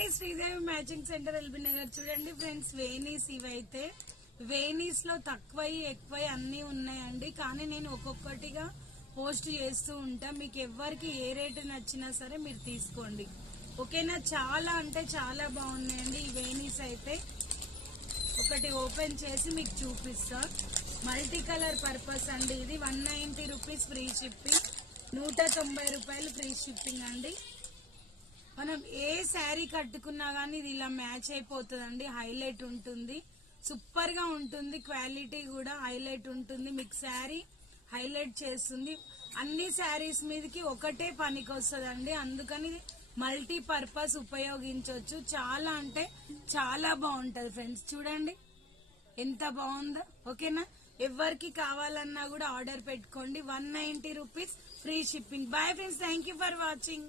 అండి Sridevi matching centre LB Nagar. చూడండి friends, వేనీస్ ఇవైతే వేనీస్ లో తక్కువై ఎక్కువై అన్ని ఉన్నాయండి. కానీ నేను ఒక్కొక్కటిగా పోస్ట్ చేస్తూ ఉంటా. మీకు ఎవరికి ఏ రేటు నచ్చినా సరే మీరు తీసుకోండి, ఓకేనా. చాలా అంటే చాలా బాగున్నాయండి ఈ వేనీస్ అయితే. ఒకటి ఓపెన్ చేసి మీకు చూపిస్తా. మల్టీ కలర్ పర్పస్ అండి ఇది. 190 రూపీస్ ఫ్రీ షిప్పింగ్, 190 రూపాయలు ఫ్రీ షిప్పింగ్ అండి. మనం ఏ శారీ కట్టుకున్నా గానీ ఇది ఇలా మ్యాచ్ అయిపోతుందండి. హైలైట్ ఉంటుంది, సూపర్ గా ఉంటుంది. క్వాలిటీ కూడా హైలైట్ ఉంటుంది. మీకు శారీ హైలైట్ చేస్తుంది. అన్ని శారీస్ మీదకి ఒకటే పనికి వస్తుందండి. అందుకని మల్టీ పర్పస్ ఉపయోగించవచ్చు. చాలా అంటే చాలా బాగుంటది ఫ్రెండ్స్. చూడండి ఎంత బాగుందో, ఓకేనా. ఎవరికి కావాలన్నా కూడా ఆర్డర్ పెట్టుకోండి. 190 rupees free shipping. Bye friends, thank you for watching.